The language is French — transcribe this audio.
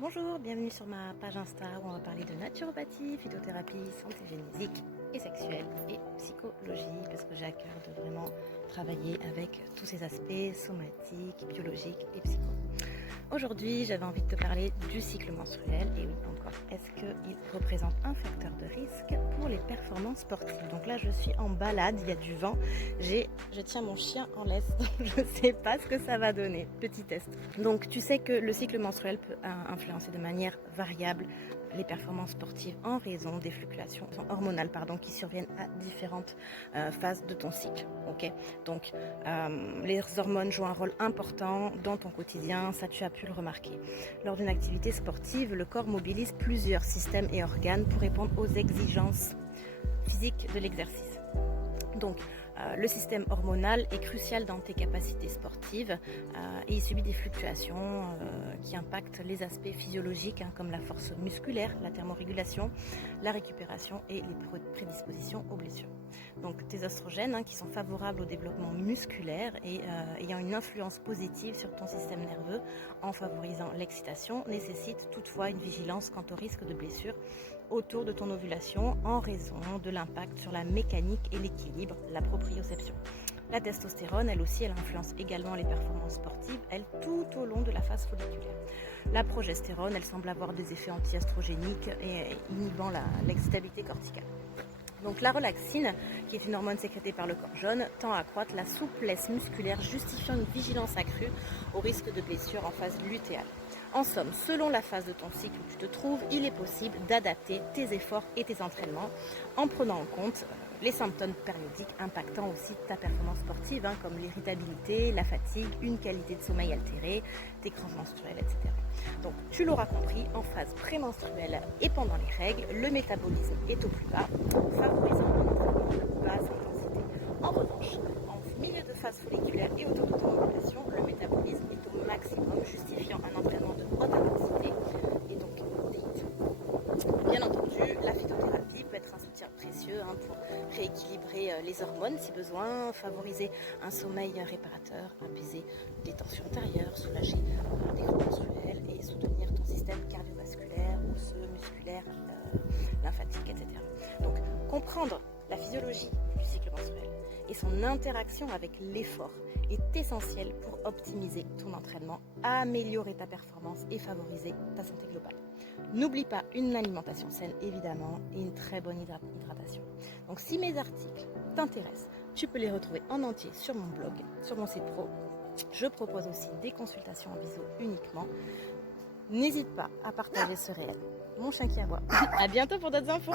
Bonjour, bienvenue sur ma page Insta où on va parler de naturopathie, phytothérapie, santé génésique et sexuelle et psychologie parce que j'ai à cœur de vraiment travailler avec tous ces aspects somatiques, biologiques et psycho. Aujourd'hui, j'avais envie de te parler du cycle menstruel. Et oui, encore, est-ce qu'il représente un facteur de risque pour les performances sportives? Donc là, je suis en balade, il y a du vent. Je tiens mon chien en laisse, donc je ne sais pas ce que ça va donner. Petit test. Donc tu sais que le cycle menstruel peut influencer de manière variable les performances sportives en raison des fluctuations hormonales qui surviennent à différentes phases de ton cycle. Ok, donc les hormones jouent un rôle important dans ton quotidien, ça tu as pu le remarquer. Lors d'une activité sportive, le corps mobilise plusieurs systèmes et organes pour répondre aux exigences physiques de l'exercice. Donc, le système hormonal est crucial dans tes capacités sportives et il subit des fluctuations qui impactent les aspects physiologiques comme la force musculaire, la thermorégulation, la récupération et les prédispositions aux blessures. Donc tes oestrogènes qui sont favorables au développement musculaire et ayant une influence positive sur ton système nerveux en favorisant l'excitation nécessitent toutefois une vigilance quant au risque de blessure autour de ton ovulation en raison de l'impact sur la mécanique et l'équilibre, la proprioception. La testostérone, elle aussi, elle influence également les performances sportives, elle, tout au long de la phase folliculaire. La progestérone, elle semble avoir des effets anti-estrogéniques et inhibant l'excitabilité corticale. Donc la relaxine, qui est une hormone sécrétée par le corps jaune, tend à accroître la souplesse musculaire, justifiant une vigilance accrue au risque de blessure en phase lutéale. En somme, selon la phase de ton cycle où tu te trouves, il est possible d'adapter tes efforts et tes entraînements en prenant en compte les symptômes périodiques impactant aussi ta performance sportive, comme l'irritabilité, la fatigue, une qualité de sommeil altérée, tes crampes menstruelles, etc. Donc, tu l'auras compris, en phase prémenstruelle et pendant les règles, le métabolisme est au plus bas, favorisant un entraînement de basse intensité. En revanche, en milieu de phase folliculaire et autour de ton ovulation, le métabolisme est au maximum, justifiant un entraînement de haute intensité et donc DIT. Bien entendu, la phytothérapie peut être un soutien précieux pour rééquilibrer les hormones si besoin, favoriser un sommeil réparateur, apaiser des tensions intérieures, soulager des crampes menstruelles et soutenir ton système cardiovasculaire, osseux, musculaire, lymphatique, etc. Donc, comprendre la physiologie du cycle menstruel et son interaction avec l'effort est essentiel pour optimiser ton entraînement, améliorer ta performance et favoriser ta santé globale. N'oublie pas une alimentation saine évidemment et une très bonne hydratation. Donc si mes articles t'intéressent, tu peux les retrouver en entier sur mon blog, sur mon site pro. Je propose aussi des consultations en visio uniquement. N'hésite pas à partager ce réel. Mon chien qui aboie. À bientôt pour d'autres infos.